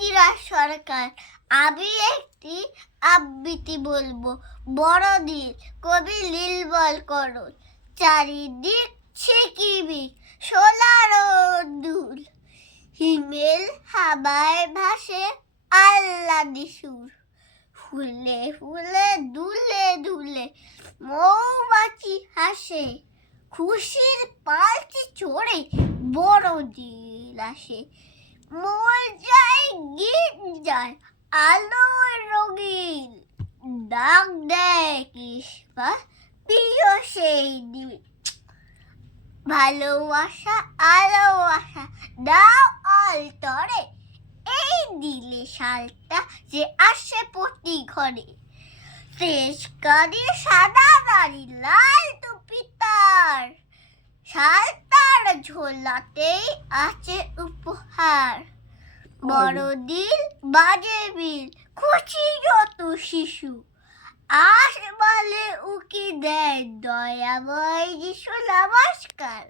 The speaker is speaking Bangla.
পৃথ্বীরাজ সরকার। আমি একটি আবৃত্তি বলবো। বড়দিন কবি নীলমল করুন, চারিদিক ছিকিমিক সোনার দুল, হিমেল হাওয়ায় ভাসে আহ্লাদি সুর, ফুলে ফুলে দুলে দুলে মৌমাছি হাসে, খুশির পালকি চড়ে বড়দিন আসে। মোর যায় গীত যায় আলোর রঙিন, ডাক দেয় ক্রিসমাস প্রিয় সেই দিন। ভালোবাসা আলোবাসা দাও অন্তরে, এই দিলে সালটা যে আসে প্রতি ঘরে। তেজকারি সাদা দাড়ি লাল টুপি তার, সালটার ঝোলাতেই আছে উপহার। বড়দিন বাজে বিল খুশি যত শিশু, আসমানে উকি দেয় দয়াময় যিশু নমস্কার।